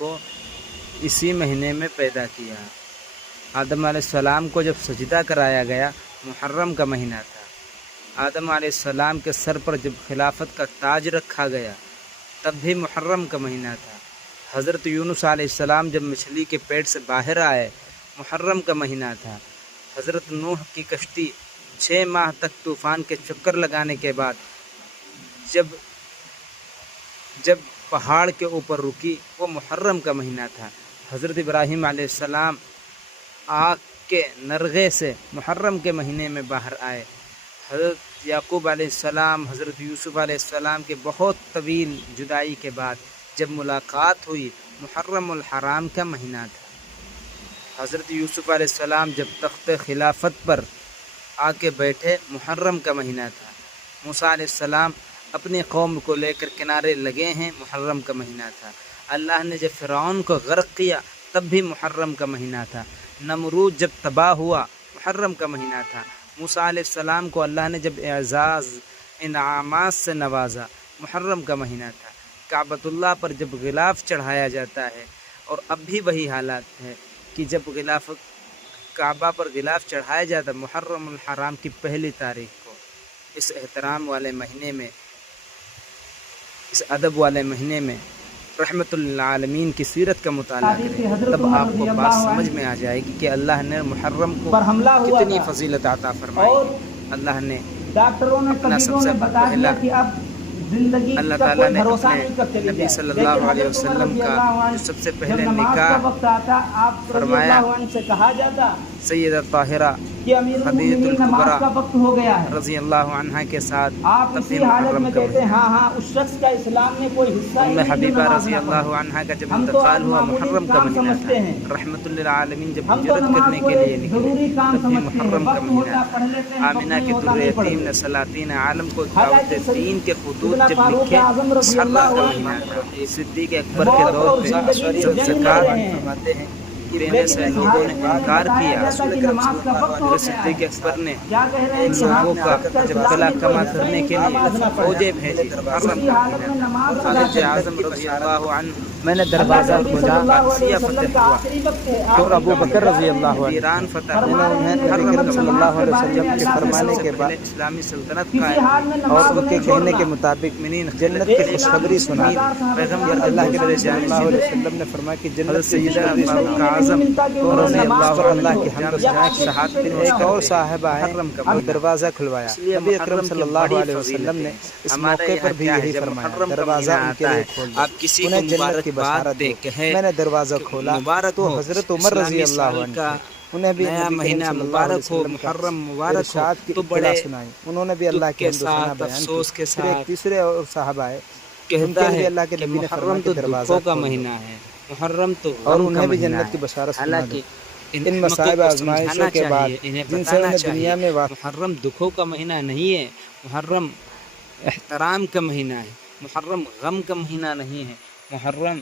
کو اسی مہینے میں پیدا کیا۔ آدم علیہ السلام کو جب سجدہ کرایا گیا محرم کا مہینہ تھا۔ آدم علیہ السلام کے سر پر جب خلافت کا تاج رکھا گیا تب بھی محرم کا مہینہ تھا۔ حضرت یونس علیہ السلام جب مچھلی کے پیٹ سے باہر آئے محرم کا مہینہ تھا۔ حضرت نوح کی کشتی 6 ماہ تک طوفان کے چکر لگانے کے بعد جب پہاڑ کے اوپر رکی وہ محرم کا مہینہ تھا۔ حضرت ابراہیم علیہ السلام آگ کے نرغے سے محرم کے مہینے میں باہر آئے۔ حضرت یعقوب علیہ السلام حضرت یوسف علیہ السلام کے بہت طویل جدائی کے بعد جب ملاقات ہوئی محرم الحرام کا مہینہ تھا۔ حضرت یوسف علیہ السلام جب تخت خلافت پر آ کے بیٹھے محرم کا مہینہ تھا۔ موسیٰ علیہ السلام اپنی قوم کو لے کر کنارے لگے ہیں محرم کا مہینہ تھا۔ اللہ نے جب فرعون کو غرق کیا تب بھی محرم کا مہینہ تھا۔ نمرود جب تباہ ہوا محرم کا مہینہ تھا۔ موسیٰ علیہ السلام کو اللہ نے جب اعزاز انعامات سے نوازا محرم کا مہینہ تھا۔ کعبۃ اللہ پر جب غلاف چڑھایا جاتا ہے اور اب بھی وہی حالات ہے کہ جب کعبہ پر غلاف چڑھایا جاتا ہے محرم الحرام کی 1 تاریخ کو، اس احترام والے مہینے میں، اس ادب والے مہینے میں رحمت للعالمین کی سیرت کا مطالعہ کریں، تب آپ کو بات سمجھ میں آ جائے گی کہ اللہ نے محرم کو کتنی فضیلت عطا فرمائی ہے۔ اللہ نے اپنا سب سے پہلا اللہ تعالیٰ نے اپنے نبی صلی اللہ علیہ وسلم کا جو سب سے پہلے نکاح فرمایا سیدہ طاہرہ خدیجۃ الکبریٰ رضی اللہ عنہا کے ساتھ تب بھی محرم کا مہینہ۔ ام حبیبہ رضی اللہ عنہا کا جب انتقال ہوا محرم کا مہینہ تھا۔ رحمت للعالمین جب ہجرت کرنے کے لیے نکلے تب بھی محرم کا مہینہ تھا۔ آمنہ کے در یتیم نے سلاطین عالم کو دعوت دین کے خطوط جب لکھے محرم کا مہینہ تھا۔ صدیق اکبر کے دور پہ جب زکوٰۃ فرماتے ہیں دینے سے لوگوں نے انکار کیا، صدیق اکبر نے ان لوگوں کا جب گلا کما کرنے کے لیے فوجیں بھیجی محرم کا مہینہ۔ خالد اعظم رضی اللہ عنہ میں نے دروازہ کھولا قادسیہ فتح ہوا اور ابو بکر رضی اللہ عنہ ایران فتح ہوا۔ انہیں صلی اللہ علیہ وسلم کے فرمانے کے بعد اسلامی سلطنت قائم اور ان کے کہنے کے مطابق جنت کی خوشخبری سنائی۔ پیغمبر اللہ کے نبی صلی اللہ علیہ وسلم نے فرمایا کہ جنت سیدہ فاروق اعظم رضی اللہ کی حمد و ثنا کی شہادت میں ایک اور صاحب آئے اور دروازہ کھلوایا۔ نبی اکرم صلی اللہ علیہ وسلم نے اس موقع پر بھی یہی فرمایا، دروازہ ان کے لیے کھول دو، انہیں جنت کی بشارت دو۔ میں نے دروازہ کھولا تو حضرت عمر رضی اللہ عنہ انہیں بھی مہینہ مبارک ہو، محرم مبارک ہو، تو بڑے انہوں نے بھی اللہ کے حمد و ثنا بیان کی۔ پھر ایک تیسرے اور صاحب آئے کہتا ہے کہ محرم تو دکھوں کا مہینہ ہے، محرم تو اور انہیں بھی جنت کی بشارت سنا دی۔ ان مصائب آزمائشوں کے بعد جن سے انہیں دنیا میں محرم دکھوں کا مہینہ نہیں ہے، محرم احترام کا مہینہ ہے، محرم غم کا مہینہ نہیں ہے، محرم